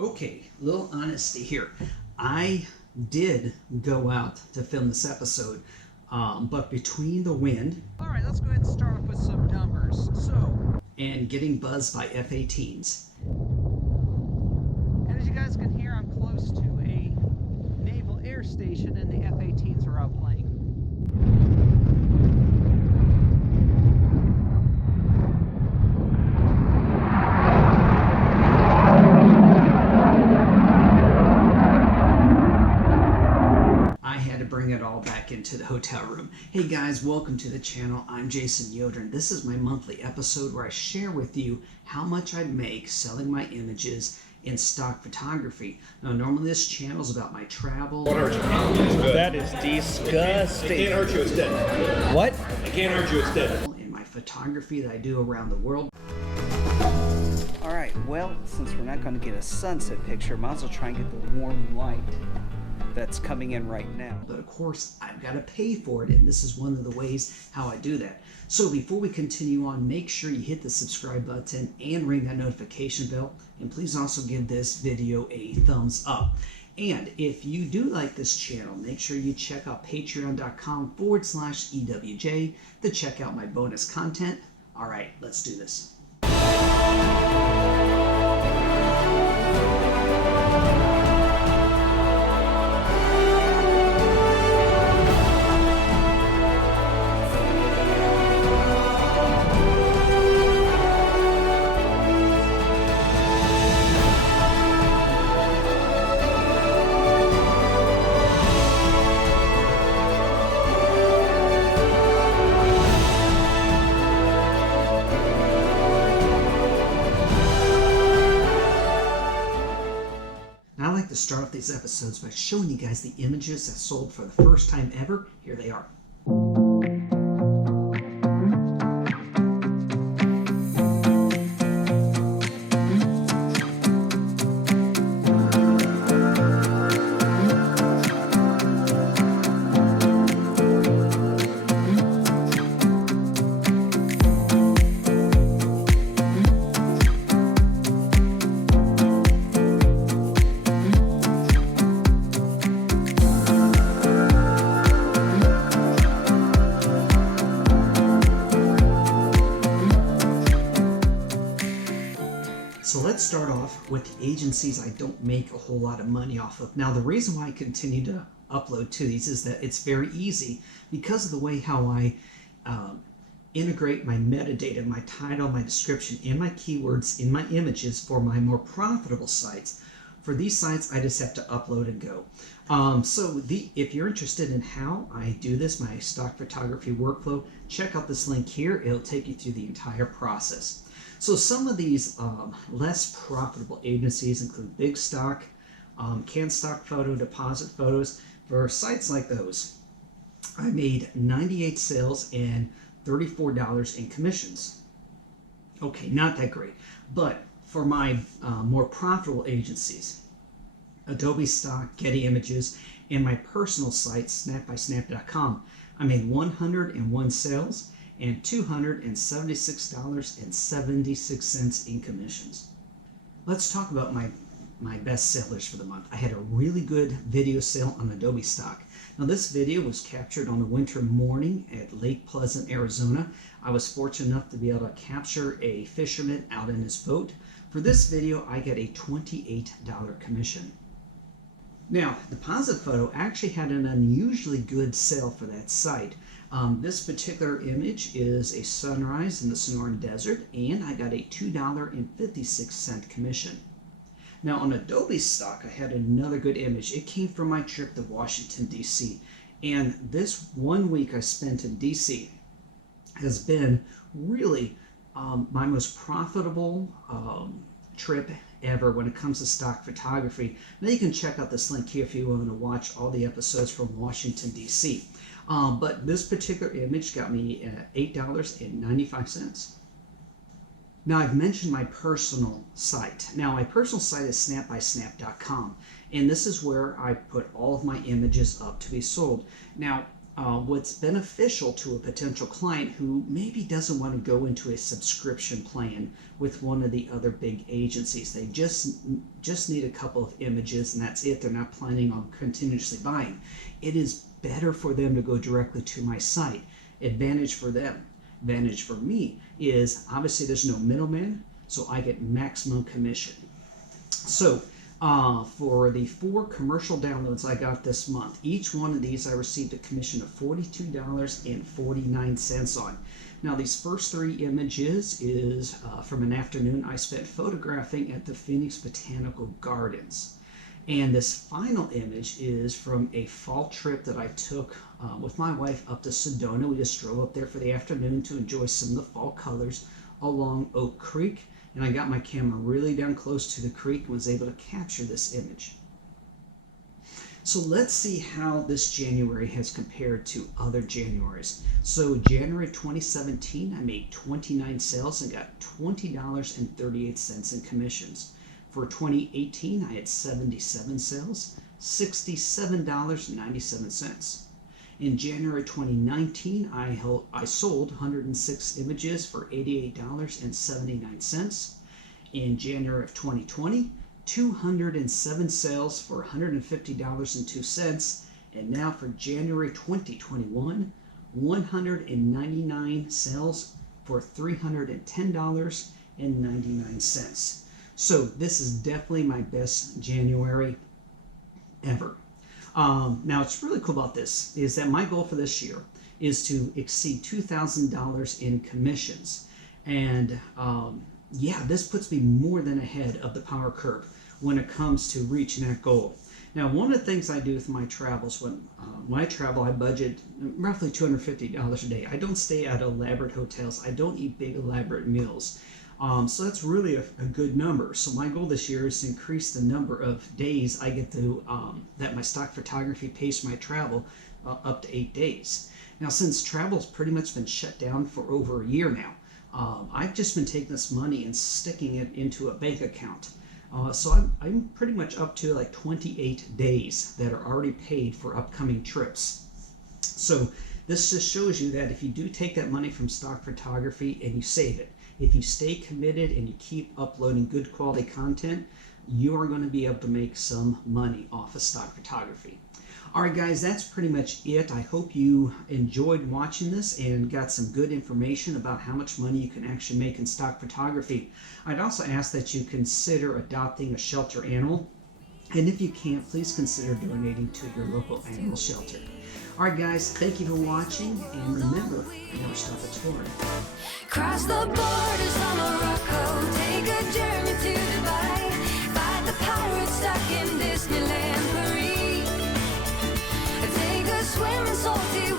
Okay, little honesty here. I did go out to film this episode, but between the wind All right, let's go ahead and start off with some numbers. and getting buzzed by F-18s, And as you guys can hear, I'm close to a naval air station, and the F-18s are out playing. I had to bring it all back into the hotel room. Hey guys, welcome to the channel. I'm Jason Yoder, and this is my monthly episode where I share with you how much I make selling my images in stock photography. Now, normally this channel is about my travel. That is disgusting. It can't hurt you, it's dead. What? It can't hurt you, it's dead. And my photography that I do around the world. All right, well, since we're not going to get a sunset picture, might as well try and get the warm light that's coming in right now. But of course, I've got to pay for it, and this is one of the ways how I do that. So before we continue on, make sure you hit the subscribe button and ring that notification bell, and please also give this video a thumbs up. And if you do like this channel, make sure you check out patreon.com/EWJ to check out my bonus content. All right, let's do this. I like to start off these episodes by showing you guys the images that sold for the first time ever. Here they are. So let's start off with the agencies I don't make a whole lot of money off of. Now, the reason why I continue to upload to these is that it's very easy because of the way how I integrate my metadata, my title, my description, and my keywords in my images for my more profitable sites. For these sites, I just have to upload and go. If you're interested in how I do this, my stock photography workflow, check out this link here. It'll take you through the entire process. So some of these less profitable agencies include Big Stock, CanStock Photo, Deposit Photos. For sites like those, I made 98 sales and $34 in commissions. Okay, not that great. But for my more profitable agencies, Adobe Stock, Getty Images, and my personal site, snapbysnap.com, I made 101 sales and $276.76 in commissions. Let's talk about my best sellers for the month. I had a really good video sale on Adobe Stock. Now, this video was captured on a winter morning at Lake Pleasant, Arizona. I was fortunate enough to be able to capture a fisherman out in his boat. For this video, I got a $28 commission. Now, Deposit Photo actually had an unusually good sale for that site. This particular image is a sunrise in the Sonoran Desert, and I got a $2.56 commission. Now, on Adobe Stock, I had another good image. It came from my trip to Washington, D.C., and this 1 week I spent in D.C. has been really my most profitable trip ever when it comes to stock photography. Now you can check out this link here if you want to watch all the episodes from Washington, D.C. But this particular image got me $8.95. Now, I've mentioned my personal site. Now, my personal site is snapbysnap.com, and this is where I put all of my images up to be sold. Now, what's beneficial to a potential client who maybe doesn't want to go into a subscription plan with one of the other big agencies. They just need a couple of images and that's it. They're not planning on continuously buying. It is better for them to go directly to my site. Advantage for them. Advantage for me is obviously there's no middleman, so I get maximum commission. So for the 4 commercial downloads I got this month, each one of these I received a commission of $42.49 on. Now these first 3 images is from an afternoon I spent photographing at the Phoenix Botanical Gardens. And this final image is from a fall trip that I took with my wife up to Sedona. We just drove up there for the afternoon to enjoy some of the fall colors along Oak Creek. And I got my camera really down close to the creek and was able to capture this image. So let's see how this January has compared to other Januaries. So January 2017, I made 29 sales and got $20.38 in commissions. For 2018, I had 77 sales, $67.97. In January 2019, I sold 106 images for $88.79. In January of 2020, 207 sales for $150.02. And now for January 2021, 199 sales for $310.99. So this is definitely my best January ever. Now, what's really cool about this is that my goal for this year is to exceed $2,000 in commissions. And yeah, this puts me more than ahead of the power curve when it comes to reaching that goal. Now, one of the things I do with my travels, when I travel, I budget roughly $250 a day. I don't stay at elaborate hotels. I don't eat big elaborate meals. So that's really a good number. So my goal this year is to increase the number of days I get to, that my stock photography pays for my travel up to 8 days. Now, since travel's pretty much been shut down for over a year now, I've just been taking this money and sticking it into a bank account. So I'm pretty much up to like 28 days that are already paid for upcoming trips. So this just shows you that if you do take that money from stock photography and you save it, if you stay committed and you keep uploading good quality content, you are going to be able to make some money off of stock photography. All right, guys, that's pretty much it. I hope you enjoyed watching this and got some good information about how much money you can actually make in stock photography. I'd also ask that you consider adopting a shelter animal. And if you can't, please consider donating to your local animal shelter. All right, guys, thank you for watching, and remember, never stop exploring. Cross the borders from Morocco, take a journey to Dubai, fight the pirates stuck in Disneyland Paris, take a swim in salty